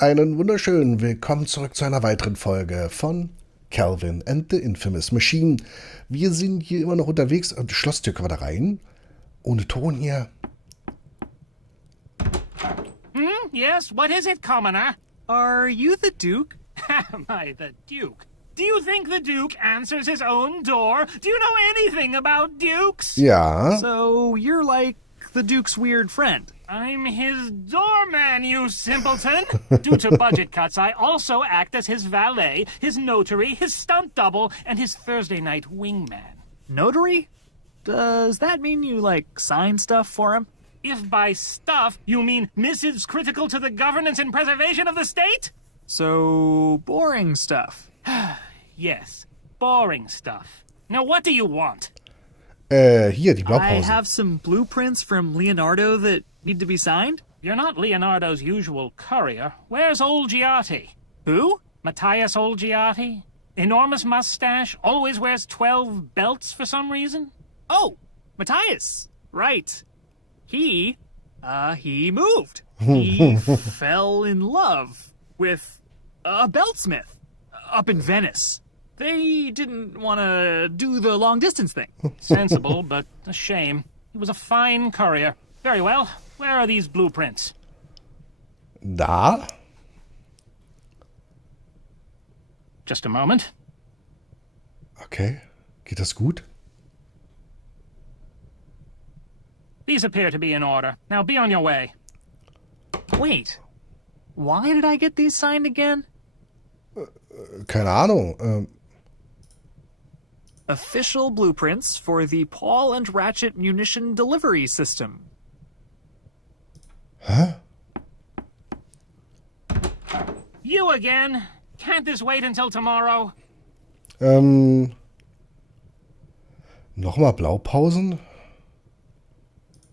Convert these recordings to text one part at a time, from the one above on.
Einen wunderschönen Willkommen zurück zu einer weiteren Folge von Kelvin and the Infamous Machine. Wir sind hier immer noch unterwegs. Die Schlosstür können wir da rein. Ohne Ton hier. Yes, what is it, commoner? Are you the Duke? Am I the Duke? Do you think the Duke answers his own door? Do you know anything about dukes? Ja. So you're like the Duke's weird friend. I'm his doorman, you simpleton. Due to budget cuts, I also act as his valet, his notary, his stunt double, and his Thursday night wingman. Notary? Does that mean you, like, sign stuff for him? If by stuff you mean missives critical to the governance and preservation of the state? So, boring stuff. Yes, boring stuff. Now what do you want? Hier, die I Blaupause. have some blueprints from Leonardo that need to be signed. You're not Leonardo's usual courier. Where's old Giatti? Who? Matthias Olgiati? Enormous mustache, always wears 12 belts for some reason? Oh, Matthias. Right. He moved. He fell in love with a beltsmith up in Venice. They didn't want to do the long-distance thing. Sensible, but a shame. He was a fine courier. Very well. Where are these blueprints? Da. Just a moment. Okay. Geht das gut? These appear to be in order. Now be on your way. Wait. Why did I get these signed again? Keine Ahnung. Official blueprints for the Paul and Ratchet munition delivery system. Hä? You again? Can't this wait until tomorrow? Nochmal Blaupausen?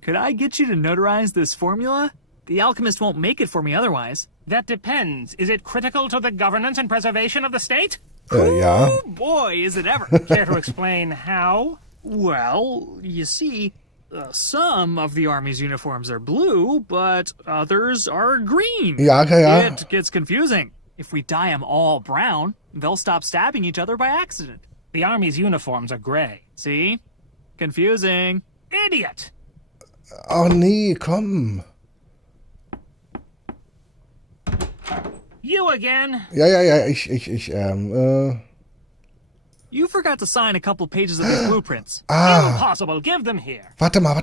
Could I get you to notarize this formula? The alchemist won't make it for me otherwise. That depends. Is it critical to the governance and preservation of the state? Ja. Oh boy, is it ever. Care to explain how? Well, you see, some of the Army's uniforms are blue, but others are green. Ja, ja. It gets confusing. If we dye them all brown, they'll stop stabbing each other by accident. The Army's uniforms are gray. See? Confusing. Idiot! Oh nee, komm. You again? Ja, You forgot to sign a couple pages of these blueprints. Impossible. Give them here. Warte mal.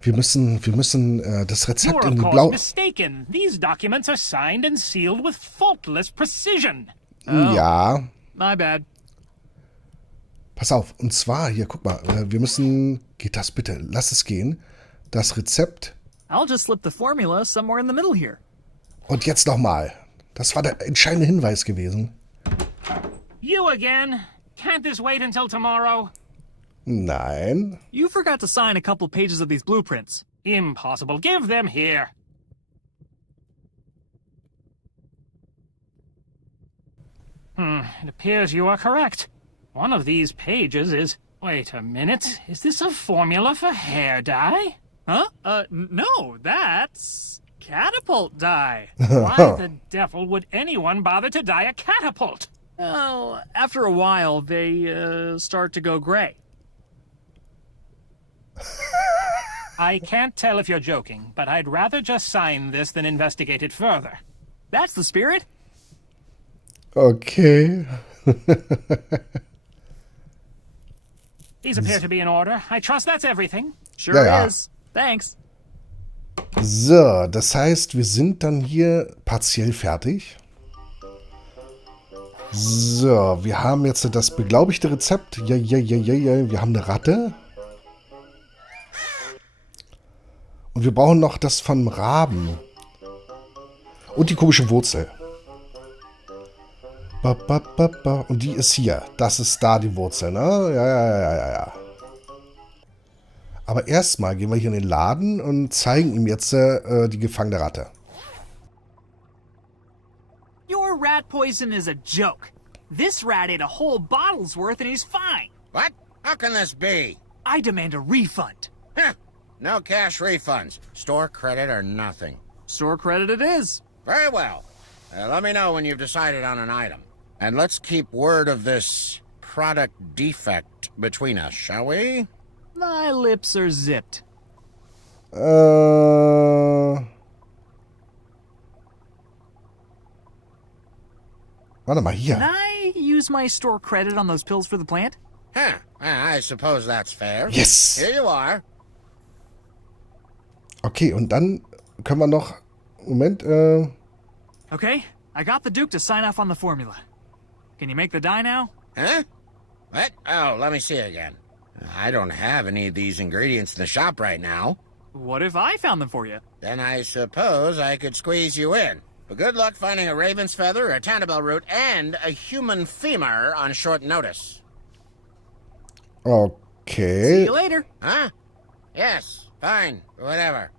Wir müssen das Rezept You're in of die course Blau... mistaken. These documents are signed and sealed with faultless precision. Ja. My bad. Pass auf. Und zwar, hier, guck mal. Wir müssen... Geht das bitte? Lass es gehen. Das Rezept... I'll just slip the formula somewhere in the middle here. Und jetzt nochmal. Das war der entscheidende Hinweis gewesen. You again? Can't this wait until tomorrow? Nein. You forgot to sign a couple pages of these blueprints. Impossible. Give them here. It appears you are correct. One of these pages is... Wait a minute. Is this a formula for hair dye? Huh? No, that's catapult dye. Why the devil would anyone bother to dye a catapult? Well, after a while, they start to go gray. I can't tell if you're joking, but I'd rather just sign this than investigate it further. That's the spirit. Okay. These appear to be in order. I trust that's everything. Sure Ja. is. Thanks. So, das heißt, wir sind dann hier partiell fertig. So, wir haben jetzt das beglaubigte Rezept. Ja. Wir haben eine Ratte. Und wir brauchen noch das vom Raben. Und die komische Wurzel. Und die ist hier. Das ist da die Wurzel, ne? Ja. Aber erstmal gehen wir hier in den Laden und zeigen ihm jetzt die gefangene Ratte. Your rat poison is a joke. This rat ate a whole bottle's worth and he's fine. What? How can this be? I demand a refund. Huh. No cash refunds. Store credit or nothing. Store credit it is. Very well. Let me know when you've decided on an item. And let's keep word of this product defect between us, shall we? My lips are zipped. Warte mal, hier. Can I use my store credit on those pills for the plant? Huh. I suppose that's fair. Yes! Here you are. Okay, und dann können wir noch... Moment, Okay, I got the Duke to sign off on the formula. Can you make the dye now? Huh? What? Oh, let me see again. I don't have any of these ingredients in the shop right now. What if I found them for you? Then I suppose I could squeeze you in. But good luck finding a raven's feather, a Tannibal root, and a human femur on short notice. See okay. you later. Huh? Yes, fine, whatever.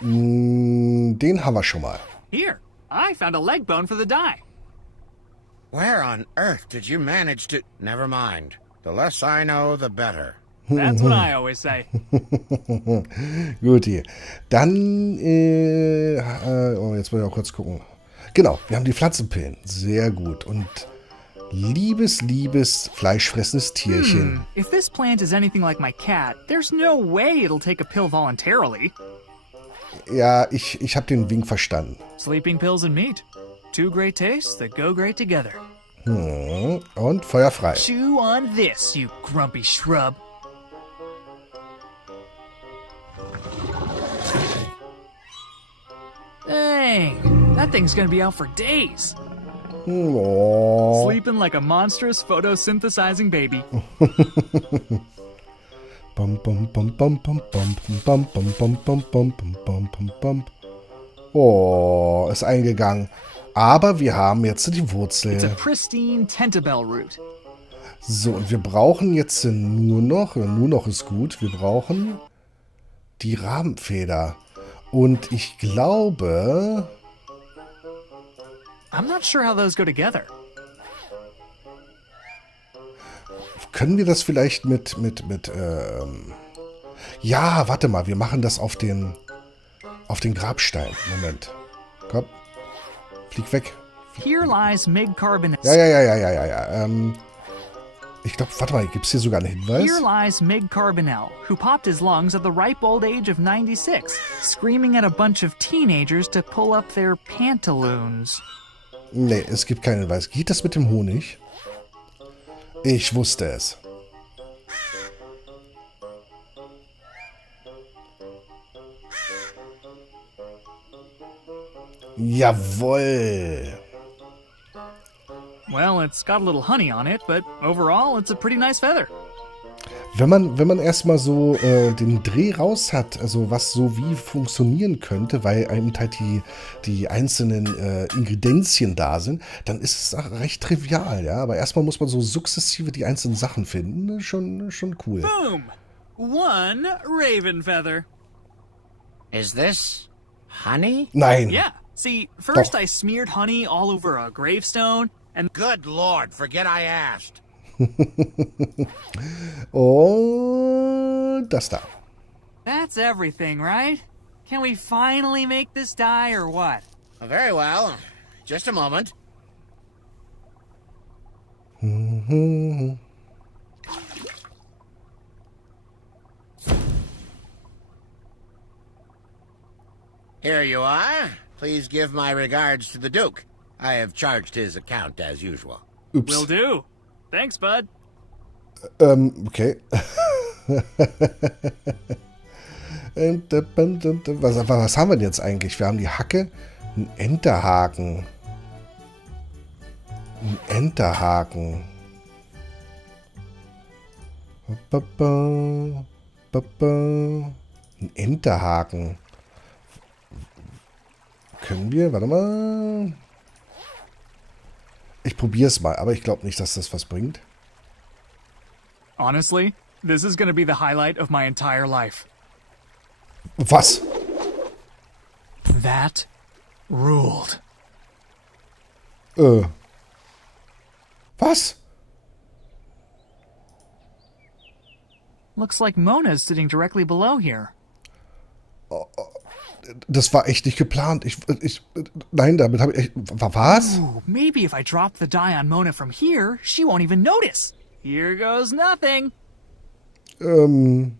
Den haben wir schon mal. Here, I found a leg bone for the dye. Where on earth did you manage to... Never mind. The less I know, the better. That's what I always say. Guti. Dann, oh, jetzt muss ich auch kurz gucken. Genau, wir haben die Pflanzenpillen. Sehr gut. Und liebes fleischfressendes Tierchen. If this plant is anything like my cat, there's no way it'll take a pill voluntarily. Ja, ich habe den Wink verstanden. Sleeping pills and meat. Two great tastes that go great together. Und Feuer frei. Chew on this, you grumpy shrub. Dang, that thing's gonna be out for days. Oh. Sleeping like a monstrous photosynthesizing baby. Bum, bum, bum, bum, bum, bum, bum, bum, bum, bum, bum, bum, bum, bum. Oh, ist eingegangen. Aber wir haben jetzt die It's a Wurzel. pristine tentabell root. So, und wir brauchen jetzt nur noch ist gut, wir brauchen die Rabenfeder. Und ich glaube... I'm not sure how those go together. Können wir das vielleicht ja, warte mal, wir machen das auf den Grabstein. Moment. Komm. Flieg weg. Here lies Mig Carbon. Ja. Ich glaube, warte mal, gibt es hier sogar einen Hinweis? Here lies Mig Carbonell, who popped his lungs at the ripe old age of 96, screaming at a bunch of teenagers to pull up their pantaloons. Nee, es gibt keinen Hinweis. Geht das mit dem Honig? Ich wusste es. Jawohl. Well, it's got a little honey on it, but overall, it's a pretty nice feather. Wenn man erstmal so den Dreh raus hat, also was so wie funktionieren könnte, weil eben halt die einzelnen Ingredienzien da sind, dann ist es auch recht trivial, ja. Aber erstmal muss man so sukzessive die einzelnen Sachen finden. Schon cool. Boom! One raven feather. Is this honey? Nein. Yeah. See, first Doch. I smeared honey all over a gravestone, and Good Lord, forget I asked. Und das da. that's everything, right? Can we finally make this dye or what? Very well. Just a moment. Here you are. Please give my regards to the Duke. I have charged his account as usual. Ups. Will do. Thanks, bud. Okay. Was haben wir denn jetzt eigentlich? Wir haben die Hacke, einen Enterhaken. Ein Enterhaken. Können wir? Warte mal. Ich probiere es mal, aber ich glaube nicht, dass das was bringt. Honestly, this is gonna be the highlight of my entire life. Was? That ruled. Was? Looks like Mona's sitting directly below here. Das war echt nicht geplant. Nein, damit habe ich echt... Was? Ooh, maybe if I drop the die on Mona from here, she won't even notice. Here goes nothing. Oh.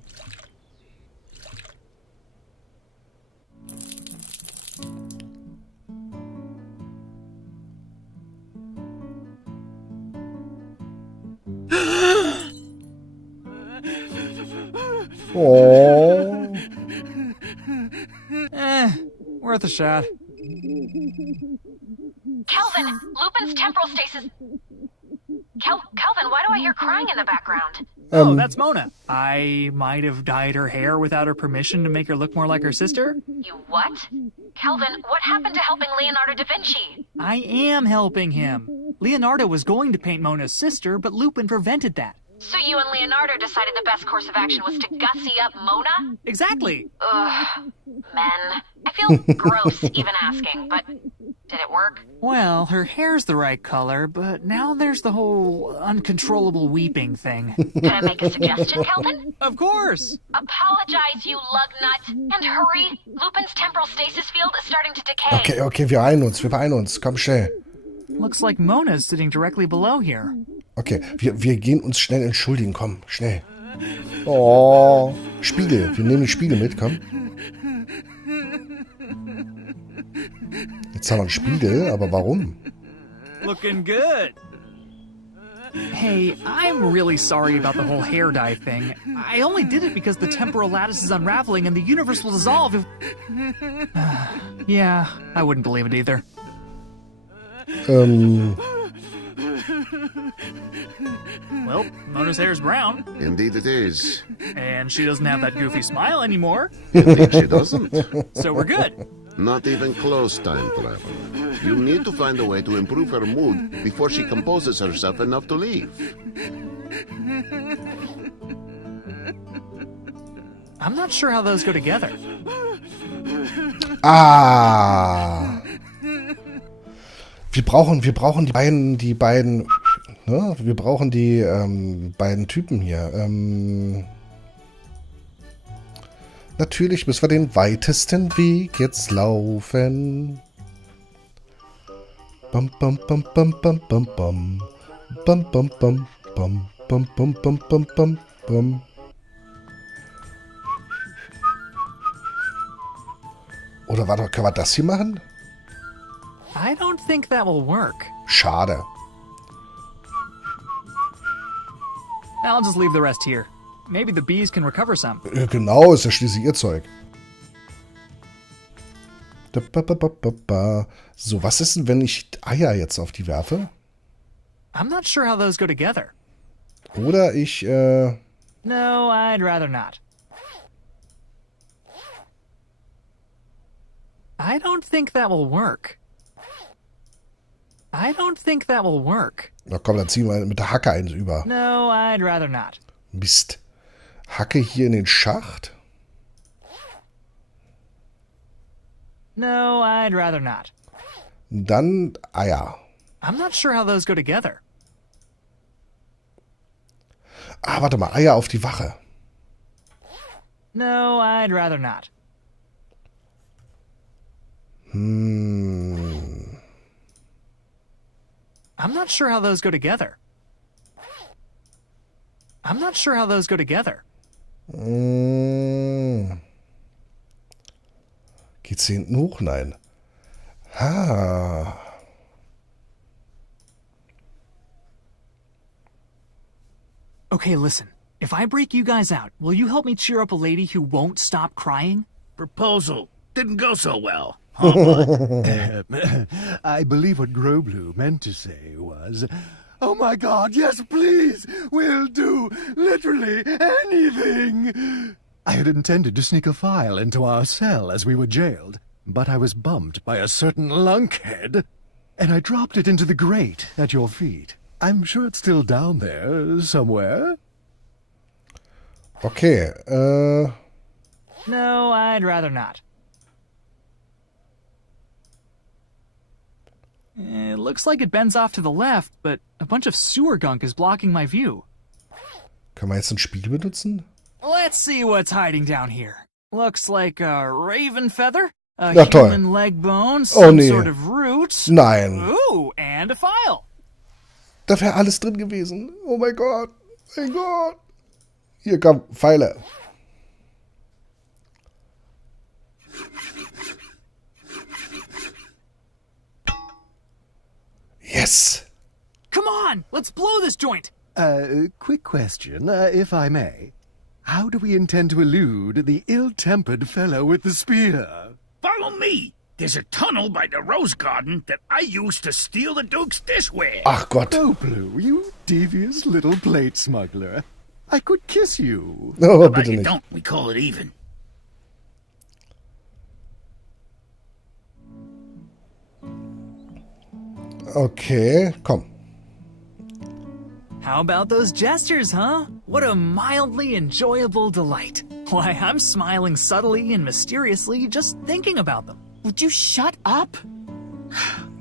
Worth a shot. Kelvin, Lupin's temporal stasis. Kelvin, why do I hear crying in the background? Oh, that's Mona. I might have dyed her hair without her permission to make her look more like her sister. You what? Kelvin, what happened to helping Leonardo da Vinci? I am helping him. Leonardo was going to paint Mona's sister, but Lupin prevented that. So you and Leonardo decided the best course of action was to gussy up Mona? Exactly. Ugh, men. I feel gross even asking, but did it work? Well, her hair's the right color, but now there's the whole uncontrollable weeping thing. Can I make a suggestion, Kelvin? Of course. Apologize, you lug nut, and hurry. Lupin's temporal stasis field is starting to decay. Okay, wir beeilen uns. Komm, schnell. Looks like Mona's sitting directly below here. Okay, wir gehen uns schnell entschuldigen. Komm, schnell. Oh, Spiegel. Wir nehmen den Spiegel mit, komm. Jetzt haben wir einen Spiegel, aber warum? Looking good. Hey, I'm really sorry about the whole hair dye thing. I only did it because the temporal lattice is unraveling and the universe will dissolve if... Yeah, I wouldn't believe it either. Well, Mona's hair's brown, Indeed it is. and she doesn't have that goofy smile anymore, Indeed she doesn't. so we're good. Not even close time travel. You need to find a way to improve her mood before she composes herself enough to leave. I'm not sure how those go together. Ah. Wir brauchen die beiden, ne? Wir brauchen die beiden Typen hier. Natürlich müssen wir den weitesten Weg jetzt laufen. Bam bam bam bam bam bam bam. Bam bam bam bam bam bam bam bam bam bam. Oder warte, können wir das hier machen? I don't think that will work. Schade. I'll just leave the rest here. Maybe the bees can recover some. Genau, ist ja schließlich ihr Zeug. So, was ist denn, wenn ich Eier jetzt auf die werfe? I'm not sure how those go together. Oder ich, No, I'd rather not. I don't think that will work. I don't think that will work. Na komm, dann ziehen wir mit der Hacke eins über. No, I'd rather not. Mist. Hacke hier in den Schacht? No, I'd rather not. Dann Eier. I'm not sure how those go together. Ah, warte mal, Eier auf die Wache. No, I'd rather not. I'm not sure how those go together. I'm not sure how those go together. Geht's hier hinten hoch? Nein. Ha. Okay, listen. If I break you guys out, will you help me cheer up a lady who won't stop crying? Proposal didn't go so well. I believe what Groblu meant to say was, "Oh my God, yes, please, we'll do literally anything." I had intended to sneak a file into our cell as we were jailed, but I was bumped by a certain lunkhead, and I dropped it into the grate at your feet. I'm sure it's still down there somewhere. Okay, No, I'd rather not. It looks like it bends off to the left, but a bunch of sewer gunk is blocking my view. Können wir jetzt einen Spiegel benutzen? Let's see what's hiding down here. Looks like a raven feather? a Na toll. human leg bone, Oh, some nee. sort of root. Nein. Ooh, and a file. Da wäre alles drin gewesen. Oh mein Gott. Mein Gott. Hier, komm, Pfeile. Yes. Come on, let's blow this joint. Quick question, if I may. How do we intend to elude the ill-tempered fellow with the spear? Follow me. There's a tunnel by the rose garden that I used to steal the Duke's dishware. Ach Gott. Oh, Blue, you devious little plate smuggler. I could kiss you. Oh, But bitte you nicht. don't. We call it even. Okay, komm. How about those gestures, huh? What a mildly enjoyable delight. Why, I'm smiling subtly and mysteriously just thinking about them. Would you shut up?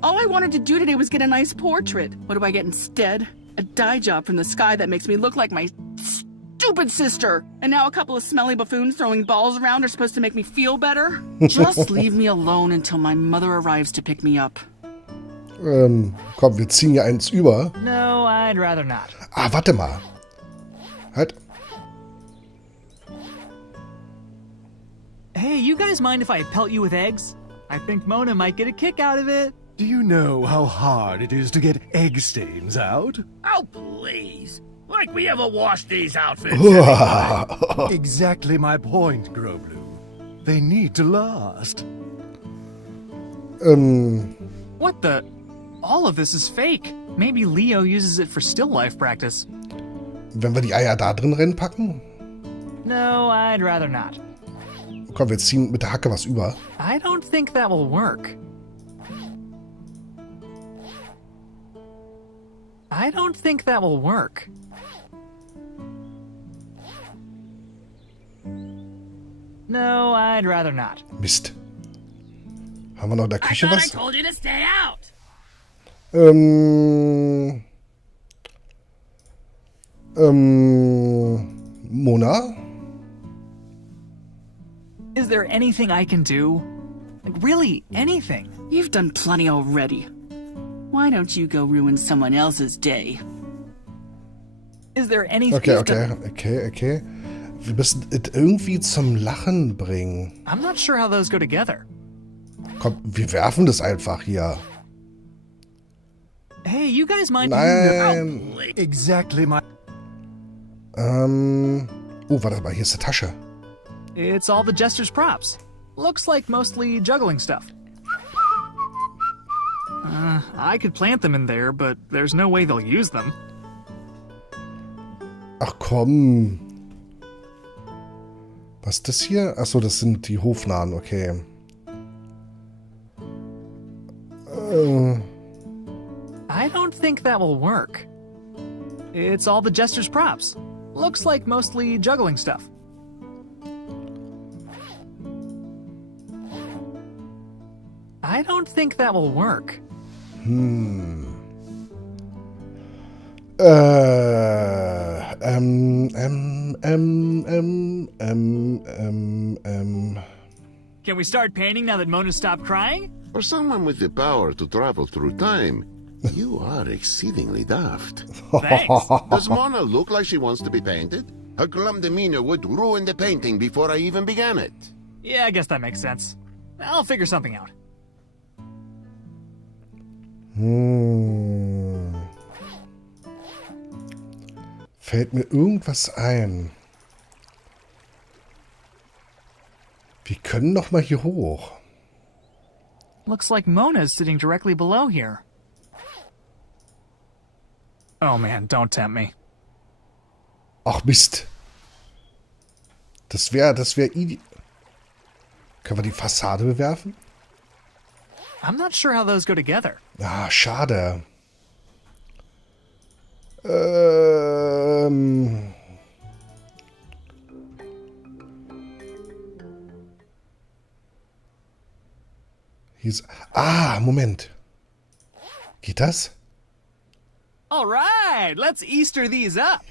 All I wanted to do today was get a nice portrait. What do I get instead? A dye job from the sky that makes me look like my stupid sister. And now a couple of smelly buffoons throwing balls around are supposed to make me feel better? Just leave me alone until my mother arrives to pick me up. Komm, wir ziehen hier eins über. No, I'd rather not. Ah, warte mal. Halt. Hey, you guys mind if I pelt you with eggs? I think Mona might get a kick out of it. Do you know how hard it is to get egg stains out? Oh, please. Like we ever washed these outfits. Exactly my point, Groblu. They need to last. What the? All of this is fake. Maybe Leo uses it for still life practice. Wenn wir die Eier da drin reinpacken? No, I'd rather not. Komm, wir ziehen mit der Hacke was über. I don't think that will work. I don't think that will work. No, I'd rather not. Mist. Haben wir noch in der Küche was? told you to stay out. Mona? Is there anything I can do? Like, really, anything? You've done plenty already. Why don't you go ruin someone else's day? Is there anything? Okay. Wir müssen es irgendwie zum Lachen bringen. I'm not sure how those go together. Komm, wir werfen das einfach hier. Hey, you guys mind? Nein. Exactly my... Oh, warte mal, hier ist die Tasche. It's all the jester's props. Looks like mostly juggling stuff. I could plant them in there, but there's no way they'll use them. Ach komm. Was ist das hier? Achso, das sind die Hofnahen, okay. I don't think that will work. It's all the jester's props. Looks like mostly juggling stuff. I don't think that will work. Can we start painting now that Mona stopped crying? For someone with the power to travel through time, you are exceedingly daft. Thanks. Does Mona look like she wants to be painted? Her glum demeanor would ruin the painting before I even began it. Yeah, I guess that makes sense. I'll figure something out. Fällt mir irgendwas ein? Wir können noch mal hier hoch. Looks like Mona's sitting directly below here. Oh man, don't tempt me. Ach Mist. Das wäre Können wir die Fassade bewerfen? I'm not sure how those go together. Ah, schade. Moment. Geht das? All right, let's Easter these up.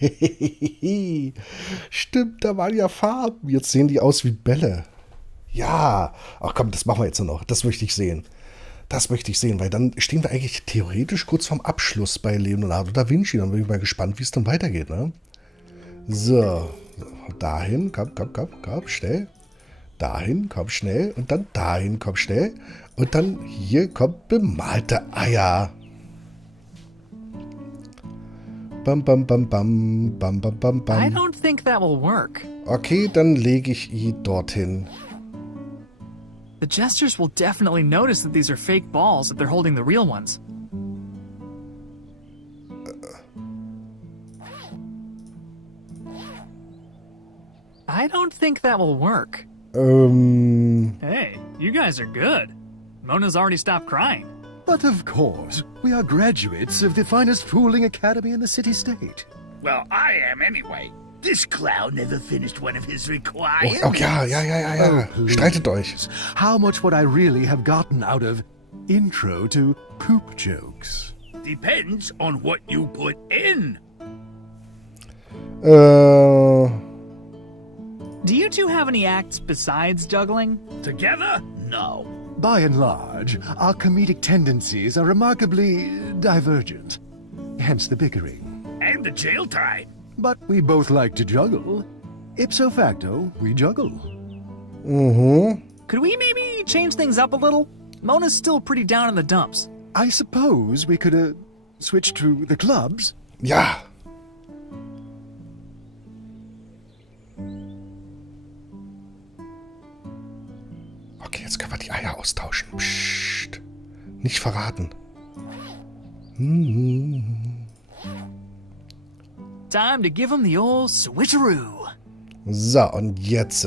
Stimmt, da waren ja Farben. Jetzt sehen die aus wie Bälle. Ja. Ach komm, das machen wir jetzt noch. Das möchte ich sehen. Das möchte ich sehen, weil dann stehen wir eigentlich theoretisch kurz vorm Abschluss bei Leonardo da Vinci. Dann bin ich mal gespannt, wie es dann weitergeht, ne? So. Dahin, komm, schnell. Dahin, komm, schnell. Und dann dahin, komm, schnell. Und dann hier kommt bemalte Eier. Bam, bam, bam, bam, bam, bam, bam, bam. I don't think that will work. Okay, dann lege ich ihn dorthin. The jesters will definitely notice that these are fake balls if they're holding the real ones. I don't think that will work. Hey, you guys are good. Mona's already stopped crying. But of course, we are graduates of the finest fooling academy in the city-state. Well, I am anyway. This clown never finished one of his requirements. Oh ja. Streitet euch. How much would I really have gotten out of intro to poop jokes? Depends on what you put in. Do you two have any acts besides juggling? Together? No. By and large, our comedic tendencies are remarkably divergent. Hence the bickering. And the jail time. But we both like to juggle. Ipso facto, we juggle. Could we maybe change things up a little? Mona's still pretty down in the dumps. I suppose we could switch to the clubs. Ja. Okay, jetzt können wir die Eier austauschen. Psst. Nicht verraten. Time to give him the old switcheroo. So, und jetzt.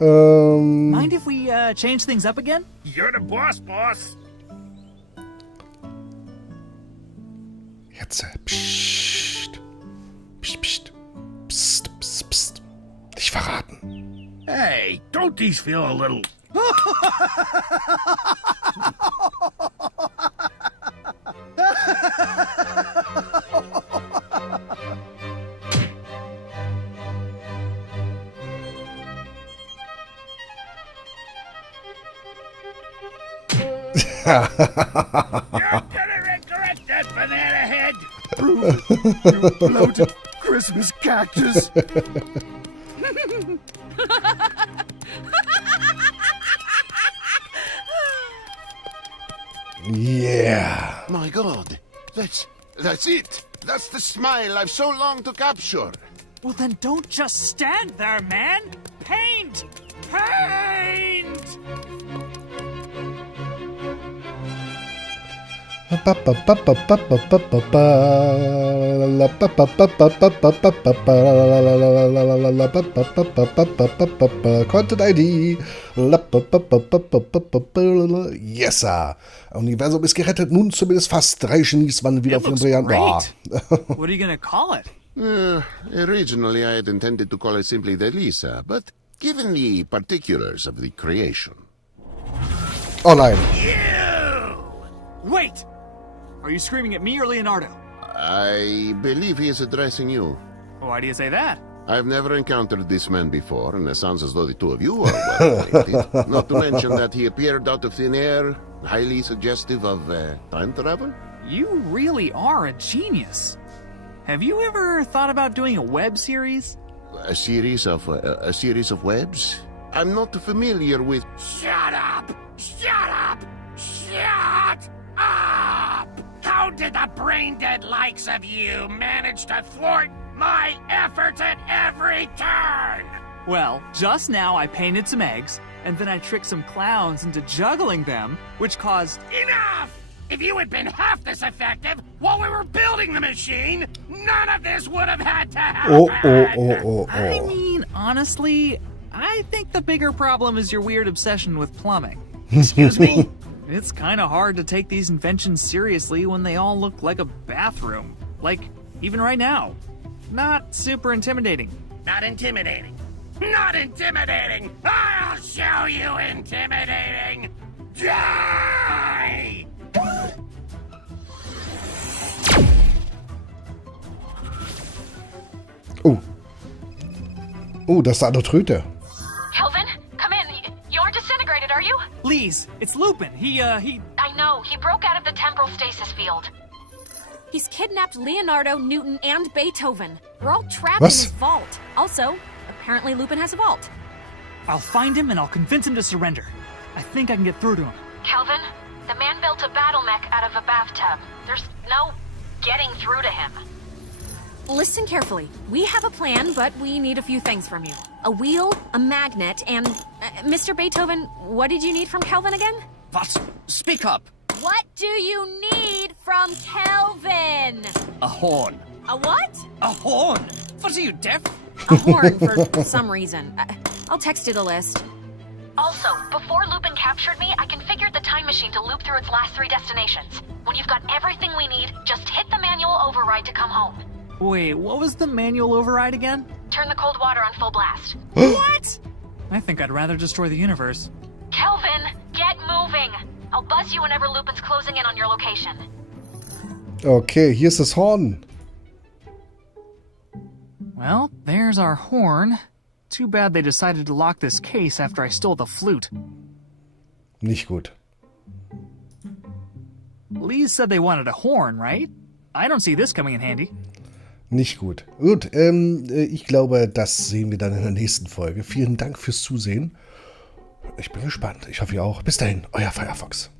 Mind if we change things up again? You're the boss, boss. Jetzt. Psst. Psst, psst. Psst, psst, psst. Nicht verraten. Hey, don't these feel a little... You're gonna regret that, banana head! You bloated Christmas cactus! Yeah. My God, that's it. That's the smile I've so longed to capture. Well, then don't just stand there, man. Paint! Paint! Content ID. Yes, sir. Universum ist gerettet. Nun zumindest fast 3 Genies waren wieder auf dem Brillanten. What are you gonna call it? Originally, I had intended to call it simply the Lisa, but given the particulars of the creation... Oh nein. Wait! Are you screaming at me or Leonardo? I believe he is addressing you. Why do you say that? I've never encountered this man before, and it sounds as though the two of you are well acquainted. Not to mention that he appeared out of thin air, highly suggestive of time travel. You really are a genius. Have you ever thought about doing a web series? A series of webs? I'm not familiar with... Shut up! Shut up! Shut up! How did the brain-dead likes of you manage to thwart my efforts at every turn? Well, just now I painted some eggs, and then I tricked some clowns into juggling them, which caused... Enough! If you had been half this effective while we were building the machine, none of this would have had to happen! I mean, honestly, I think the bigger problem is your weird obsession with plumbing. Excuse me? It's kind of hard to take these inventions seriously when they all look like a bathroom. Like, even right now. Not super intimidating. Not intimidating. Not intimidating! I'll show you intimidating! Die! Oh, das ist eine Tröte. Kelvin? you? Lise, it's Lupin. He... I know. He broke out of the temporal stasis field. He's kidnapped Leonardo, Newton, and Beethoven. We're all trapped Was? in his vault. Also, apparently Lupin has a vault. I'll find him and I'll convince him to surrender. I think I can get through to him. Kelvin, the man built a battle mech out of a bathtub. There's no getting through to him. Listen carefully. We have a plan, but we need a few things from you. A wheel, a magnet, and... Mr. Beethoven, what did you need from Kelvin again? What? Speak up. What do you need from Kelvin? A horn. A what? A horn? What are you, deaf? A horn, for some reason. I'll text you the list. Also, before Lupin captured me, I configured the time machine to loop through its last 3 destinations. When you've got everything we need, just hit the manual override to come home. Wait, what was the manual override again? Turn the cold water on full blast. What? I think I'd rather destroy the universe. Kelvin, get moving! I'll buzz you whenever Lupin's closing in on your location. Okay, hier ist das Horn. Well, there's our horn. Too bad they decided to lock this case after I stole the flute. Nicht gut. Lise said they wanted a horn, right? I don't see this coming in handy. Nicht gut. Gut, ich glaube, das sehen wir dann in der nächsten Folge. Vielen Dank fürs Zusehen. Ich bin gespannt. Ich hoffe, ihr auch. Bis dahin, euer Firefox.